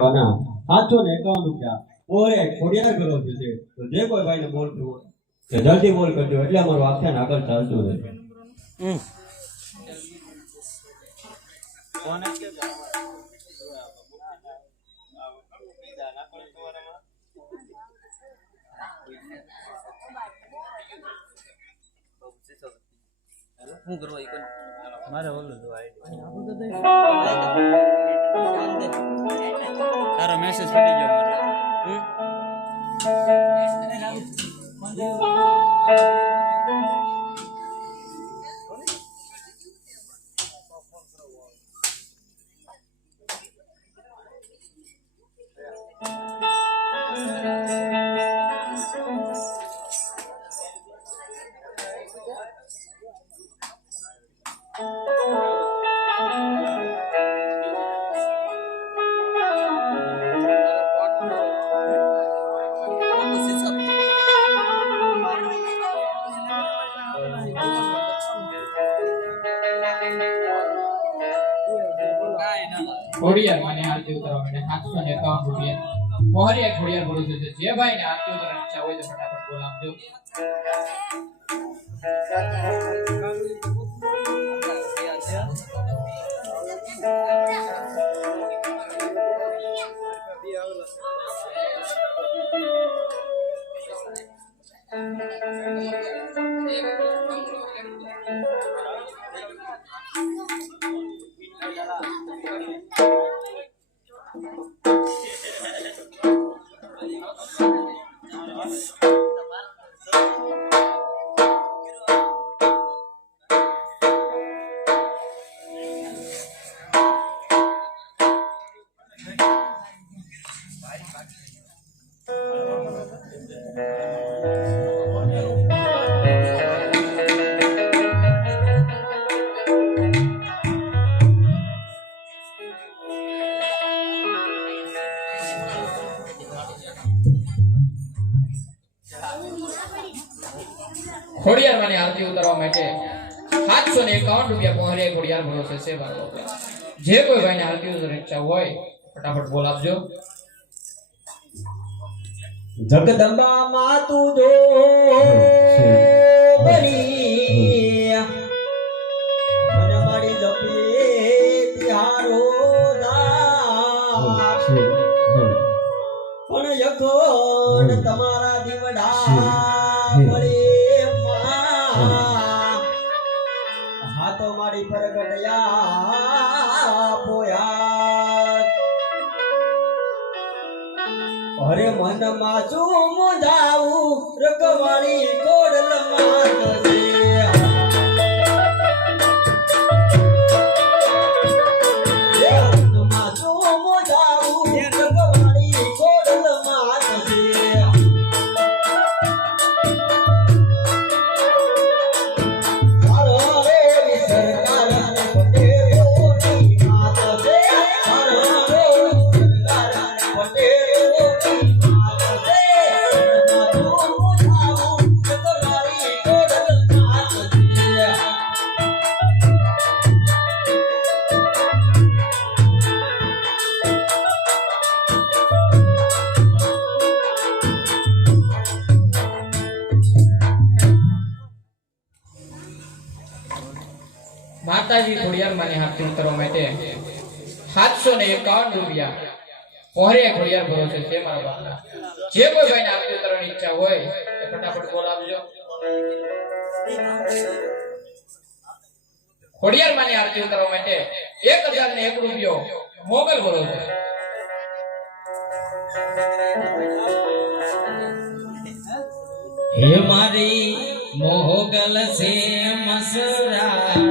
સાતસો ને એકાવન રૂપિયા. ઓરે ખોડિયાર કરો છે તે. જે કોઈ ભાઈને બોલતું હોય કે જલ્દી બોલ કરજો. એટલે અમારું આખ્યાન આગળ ચાલતું રહે. હું કરવા કોને? મારે ઓલું જો તારો મેસેજ પડી ગયો મારે. રૂપિયા મોહરીયા ખોડિયાર બોલું છે જે ભાઈ ને આરતી ઉતારવાની ઈચ્છા હોય તો ફટાફટ બોલાવજો. ખોડિયાર મને આરતી ઉતારવા માટે સાતસો ને એકાવન રૂપિયા મોહરીયા ખોડિયાર બોલો છે સેવા જે કોઈ ભાઈને આરતી ઉતારવાની ઈચ્છા હોય ફટાફટ બોલાવજો જગદંબા માં તું જો બની મને મારી લપે તિહારો દા પણ યખોન તમારા હાથો મારી પરગડ્યા પોયા. અરે મનમાં શું મુંજાવું? રકવાળી કોડલ માત આરતી ઉતારવા માટે સાતસો ને એકાવન રૂપિયા મોહરીયા ખોડિયાર બોલો છે તે મારા બાપના જે કોઈ ભાઈને આરતી ઉતારવાની ઈચ્છા હોય એ ફટાફટ બોલાવજો ખોડિયાર માની આરતી ઉતારવા માટે એક હજાર ને એક રૂપિયો મોગલ બોલો છે હે મારી મોગલ છે મસરાડી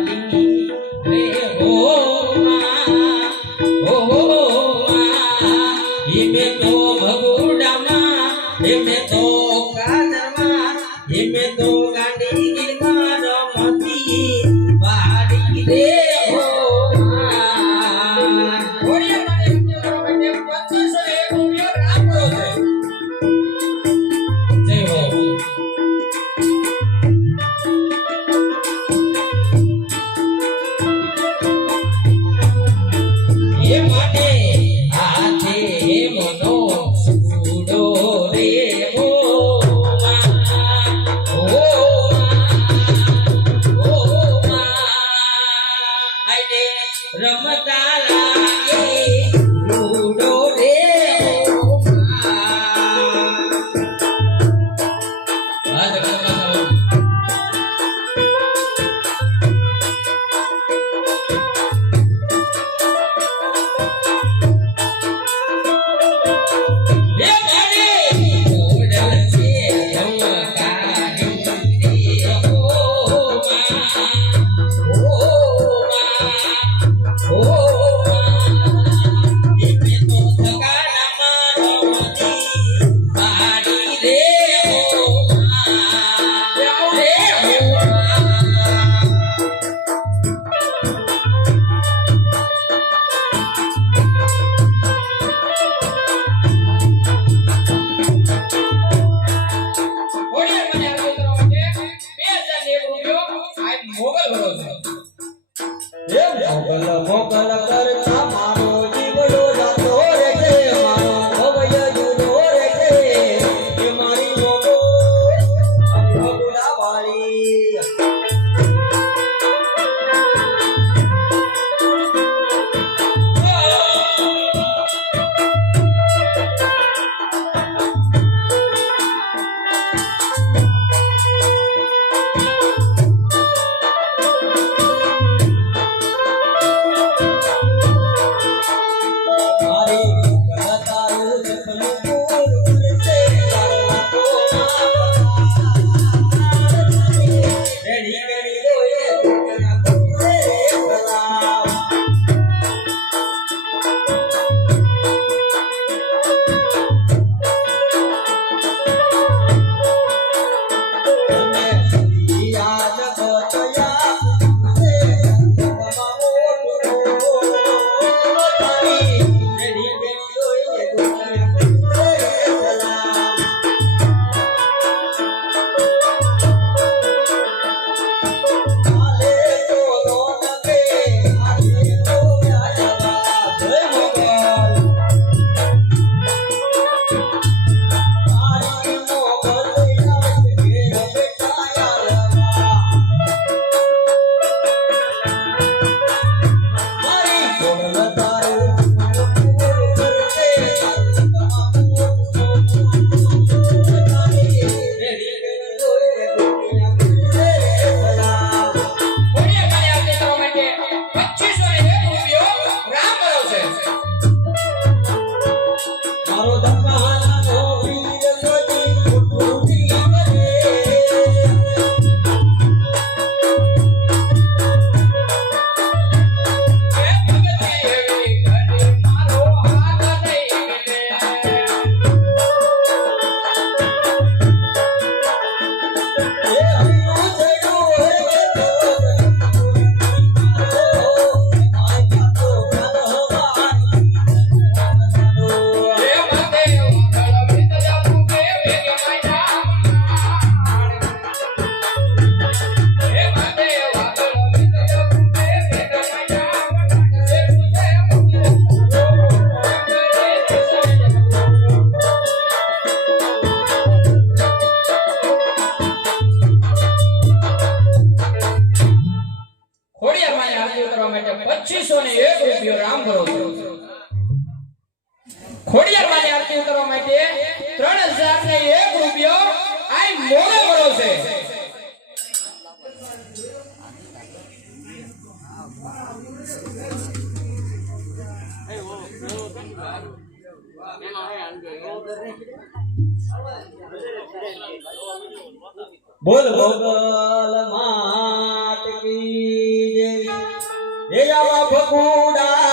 ಭಗೂಡಾ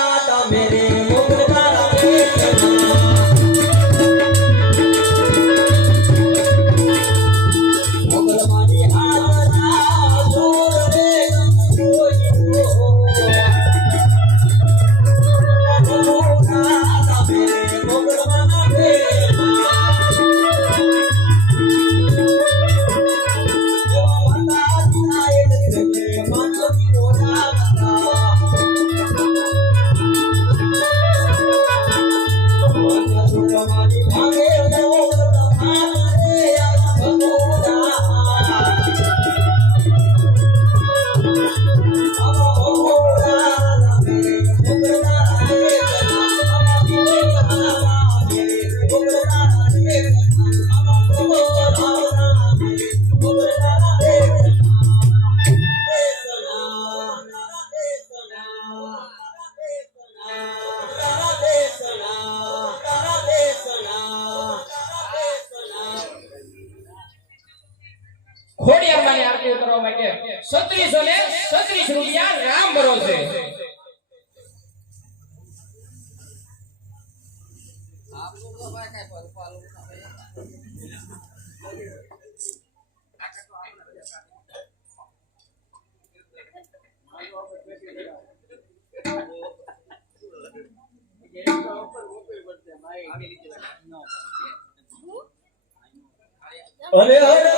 अरे अरे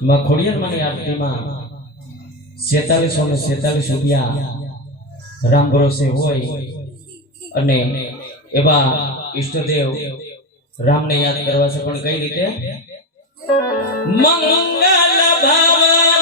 માં ખોડિયાર મને આરતીમાં સેતાલીસો ને સેતાલીસ રૂપિયા રામ ભરોસે હોય અને એવા ઈષ્ટદેવ રામને યાદ કરવા છે, પણ કઈ રીતે? મંગલ ભાવા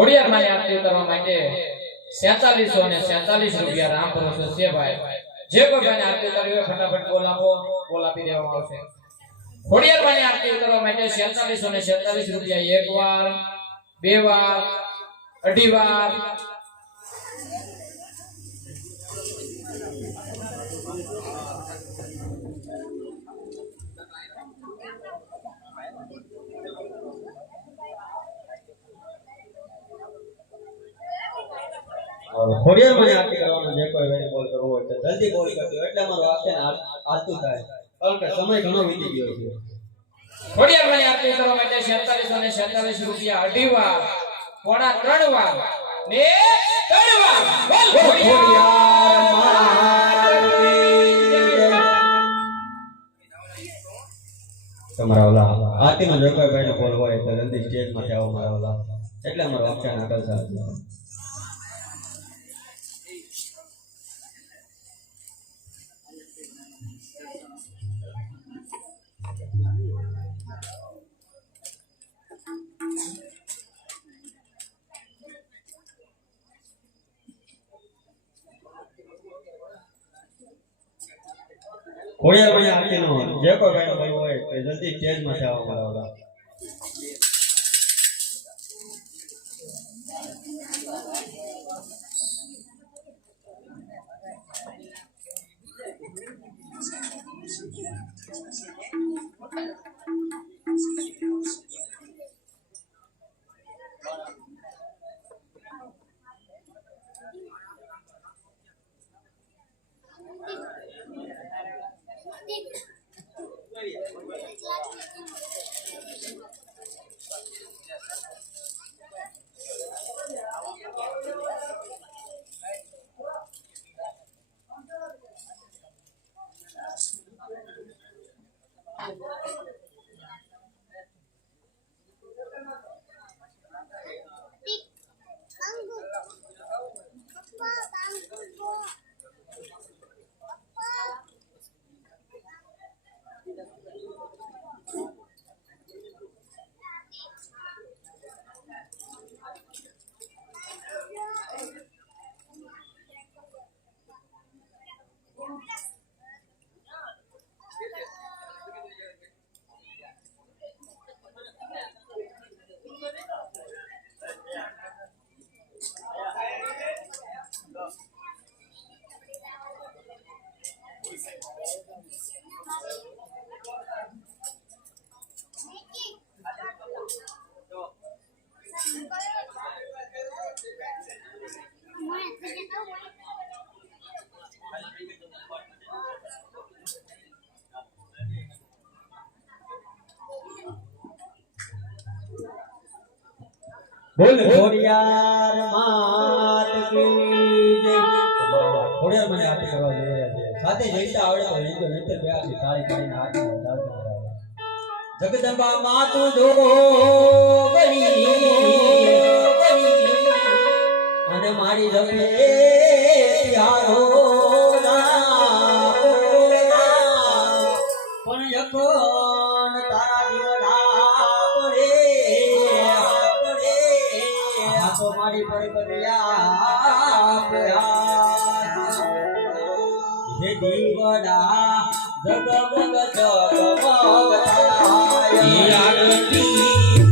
ખોડિયાર માં આરતી કરવા માટે સેતાલીસો ને સેતાલીસ રૂપિયા રામ ભરોસે છે ભાઈ. જે કોઈ ભાઈને આરતી ઉતારવી હોય ફટાફટ બોલ આપો, બોલ આપી દેવામાં આવશે. ખોડિયાર માની આરતી કરવા માટે સેતાલીસો ને સેતાલીસ રૂપિયા એક વાર, બે વાર, અઢી વાર ખોડિયાર મને આરતી કરવાનો જે કોઈ વેરી બોલ કરવો હોય તો. જલ્દી બોલ કરજો એટલે અમારું વાક્ય હાલતું થાય. કારણ કે સમય ઘણો વીતી ગયો છે. ખોડિયાર માની આરતી કરવા માટે સેતાલીસો ને સેતાલીસ રૂપિયા અઢી વાર પોણા ત્રણ વાર ને ત્રણ વાર. બોલ ખોડિયાર તમારા ઓલા આરતીમાં જો કોઈ ભાઈને બોલ હોય તો જલ્દી સ્ટેજમાંથી આવો મારા ઓલા. એટલે અમારો વાક્ય આગળ ચાલતું ખોડિયાર ભાઈ નો જે કોઈ ભાઈ હોય જલ્દી સ્ટેજમાંથી આવવા મારા ઓલા બોલ ખોડિયાર માત કી જય. મને આટે કરવા જઈ સાથે જઈતા આવડે તો હિન્દુ નૃત્ય ગયા છે તાળી વધારતો કરાવે જગદંબા માતુ બની બની. અને મારી જમે યારો પણ યકોન દીવડા જગમગ જગમગ થાય આરતી